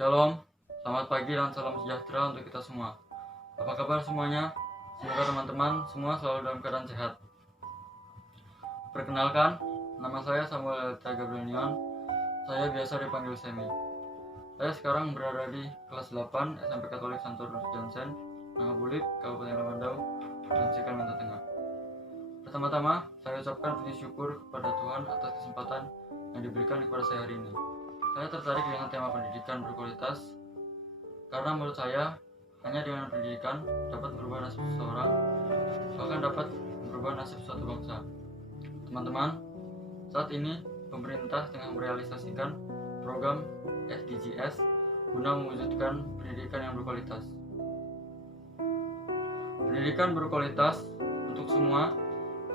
Shalom, selamat pagi dan salam sejahtera untuk kita semua. Apa kabar semuanya? Semoga teman-teman semua selalu dalam keadaan sehat. Perkenalkan, nama saya Samuel Elta Gabrielion. Saya biasa dipanggil Semi. Saya sekarang berada di kelas 8 SMP Katolik Santo Jansen, Nangabulik, Kabupaten Lamandau, Provinsi Kalimantan Tengah. Pertama-tama, saya ucapkan puji syukur kepada Tuhan atas kesempatan yang diberikan kepada saya hari ini. Saya tertarik dengan tema pendidikan berkualitas karena menurut saya hanya dengan pendidikan dapat merubah nasib seseorang, bahkan dapat merubah nasib suatu bangsa. Teman-teman, saat ini pemerintah tengah merealisasikan program SDGs guna mewujudkan pendidikan yang berkualitas. Pendidikan berkualitas untuk semua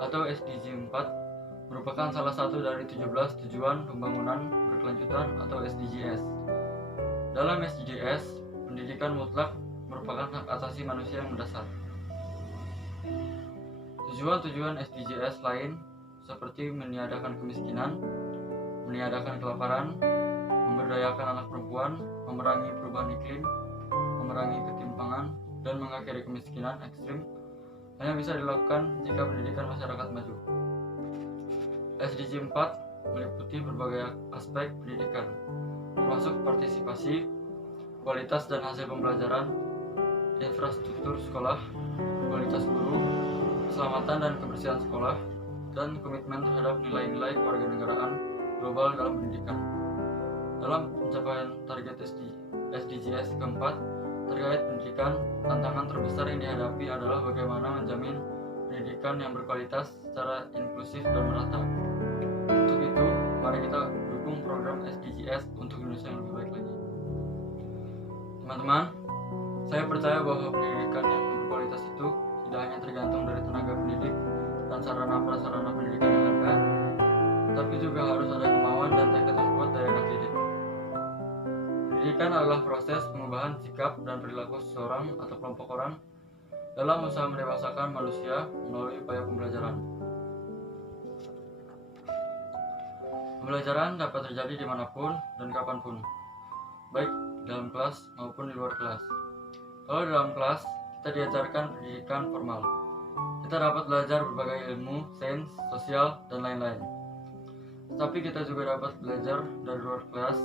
atau SDG 4 merupakan salah satu dari 17 tujuan pembangunan berkelanjutan atau SDGs. Dalam SDGs, pendidikan mutlak merupakan hak asasi manusia yang mendasar. Tujuan-tujuan SDGs lain seperti meniadakan kemiskinan, meniadakan kelaparan, memberdayakan anak perempuan, memerangi perubahan iklim, memerangi ketimpangan, dan mengakhiri kemiskinan ekstrim hanya bisa dilakukan jika pendidikan masyarakat maju. SDG 4 meliputi berbagai aspek pendidikan, termasuk partisipasi, kualitas dan hasil pembelajaran, infrastruktur sekolah, kualitas guru, keselamatan dan kebersihan sekolah, dan komitmen terhadap nilai-nilai kewarganegaraan global dalam pendidikan. Dalam pencapaian target SDGs keempat terkait pendidikan, tantangan terbesar yang dihadapi adalah bagaimana menjamin pendidikan yang berkualitas secara inklusif dan merata. Untuk itu, mari kita dukung program SDGs untuk Indonesia yang lebih baik lagi. Teman-teman, saya percaya bahwa pendidikan yang berkualitas itu tidak hanya tergantung dari tenaga pendidik dan sarana-prasarana pendidikan yang ada, tapi juga harus ada kemauan dan tekad yang kuat dari anak didik. Pendidikan adalah proses pengubahan sikap dan perilaku seseorang atau kelompok orang dalam usaha mendewasakan manusia melalui upaya pembelajaran. Pembelajaran dapat terjadi dimanapun dan kapanpun, baik dalam kelas maupun di luar kelas. Kalau dalam kelas, kita diajarkan pendidikan formal. Kita dapat belajar berbagai ilmu, sains, sosial, dan lain-lain. Tapi kita juga dapat belajar dari luar kelas,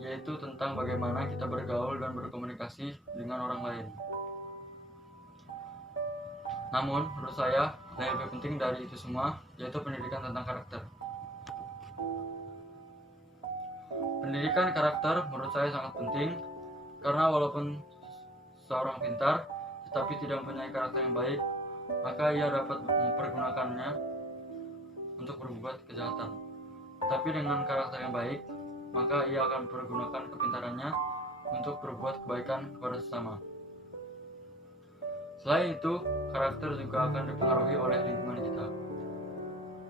yaitu tentang bagaimana kita bergaul dan berkomunikasi dengan orang lain. Namun, menurut saya, yang lebih penting dari itu semua, yaitu pendidikan tentang karakter. Pendidikan karakter menurut saya sangat penting, karena walaupun seorang pintar, tetapi tidak mempunyai karakter yang baik, maka ia dapat mempergunakannya untuk berbuat kejahatan. Tapi dengan karakter yang baik, maka ia akan mempergunakan kepintarannya untuk berbuat kebaikan kepada sesama. Selain itu, karakter juga akan dipengaruhi oleh lingkungan kita,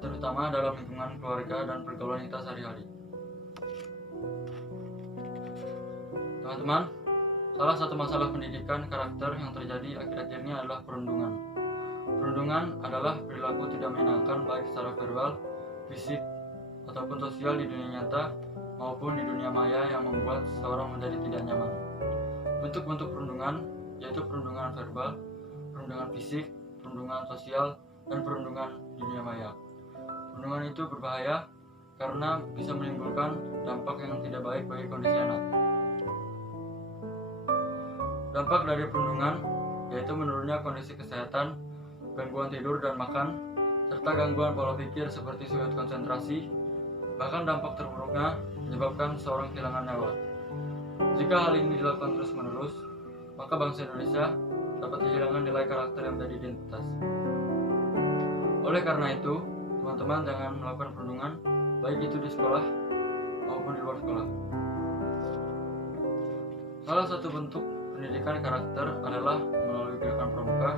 terutama dalam lingkungan keluarga dan pergaulan kita sehari-hari. Teman-teman, salah satu masalah pendidikan karakter yang terjadi akhir-akhir ini adalah perundungan. Perundungan adalah perilaku tidak menyenangkan baik secara verbal, fisik, ataupun sosial di dunia nyata maupun di dunia maya yang membuat seseorang menjadi tidak nyaman. Bentuk-bentuk perundungan yaitu perundungan verbal, perundungan fisik, perundungan sosial, dan perundungan di dunia maya. Perundungan itu berbahaya karena bisa menimbulkan dampak yang tidak baik bagi kondisi anak. Dampak dari perundungan yaitu menurunnya kondisi kesehatan, gangguan tidur dan makan, serta gangguan pola pikir seperti sulit konsentrasi. Bahkan dampak terburuknya menyebabkan seorang kehilangan nyawa. Jika hal ini dilakukan terus-menerus, maka bangsa Indonesia dapat kehilangan nilai karakter yang menjadi identitas. Oleh karena itu, teman-teman jangan melakukan perundungan, baik itu di sekolah maupun di luar sekolah. Salah satu bentuk pendidikan karakter adalah melalui gerakan pramuka,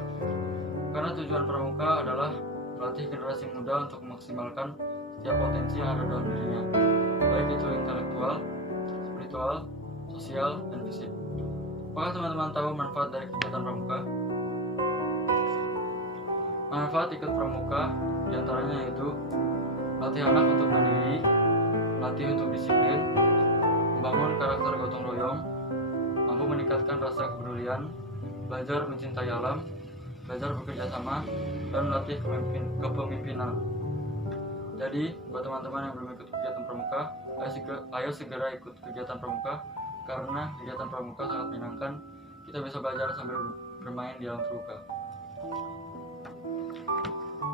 karena tujuan pramuka adalah melatih generasi muda untuk memaksimalkan setiap potensi yang ada dalam dirinya, baik itu intelektual, spiritual, sosial, dan fisik. Apakah teman-teman tahu manfaat dari kegiatan pramuka? Manfaat ikut pramuka diantaranya yaitu melatih anak untuk mandiri, melatih untuk disiplin, membangun karakter gotong royong, meningkatkan rasa kepedulian, belajar mencintai alam, belajar bekerja sama, dan melatih kepemimpinan. Jadi, buat teman-teman yang belum ikut kegiatan pramuka, ayo segera ikut kegiatan pramuka, karena kegiatan pramuka sangat menyenangkan. Kita bisa belajar sambil bermain di alam terbuka.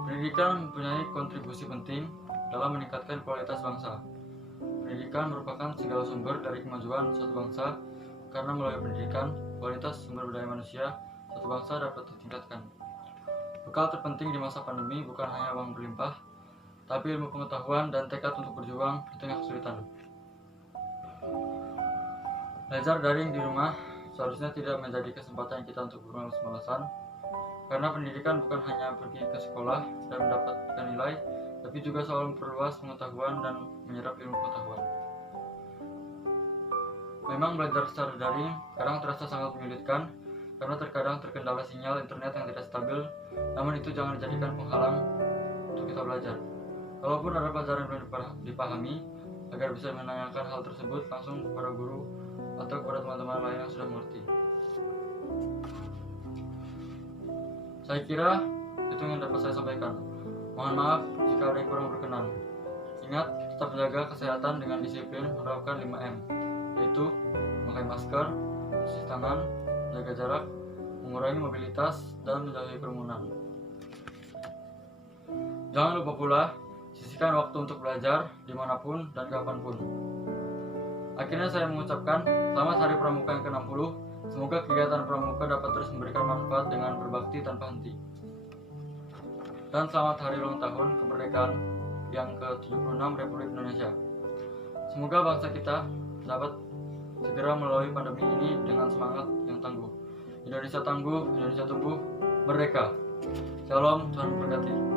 Pendidikan mempunyai kontribusi penting dalam meningkatkan kualitas bangsa. Pendidikan merupakan segala sumber dari kemajuan suatu bangsa, karena melalui pendidikan, kualitas sumber daya manusia suatu bangsa dapat ditingkatkan. Bekal terpenting di masa pandemi bukan hanya uang berlimpah, tapi ilmu pengetahuan dan tekad untuk berjuang di tengah kesulitan. Belajar daring di rumah seharusnya tidak menjadi kesempatan kita untuk bermalas-malasan, karena pendidikan bukan hanya pergi ke sekolah dan mendapatkan nilai, tapi juga soal memperluas pengetahuan dan menyerap ilmu pengetahuan. Memang belajar secara daring kadang terasa sangat menyulitkan, karena terkadang terkendala sinyal internet yang tidak stabil, namun itu jangan dijadikan penghalang untuk kita belajar. Kalaupun ada pelajaran yang belum dipahami, agar bisa menanyakan hal tersebut langsung kepada guru atau kepada teman-teman lain yang sudah mengerti. Saya kira itu yang dapat saya sampaikan. Mohon maaf jika ada yang kurang berkenan. Ingat, tetap menjaga kesehatan dengan disiplin menerapkan 5M, yaitu memakai masker, cuci tangan, jaga jarak, mengurangi mobilitas, dan menjauhi kerumunan. Jangan lupa pula, sisihkan waktu untuk belajar dimanapun dan kapanpun. Akhirnya saya mengucapkan selamat Hari Pramuka yang ke-60. Semoga kegiatan pramuka dapat terus memberikan manfaat dengan berbakti tanpa henti. Dan selamat Hari Ulang Tahun Kemerdekaan yang ke-76 Republik Indonesia. Semoga bangsa kita dapat segera melalui pandemi ini dengan semangat yang tangguh. Indonesia tangguh, Indonesia tumbuh, merdeka. Shalom, Tuhan memberkati.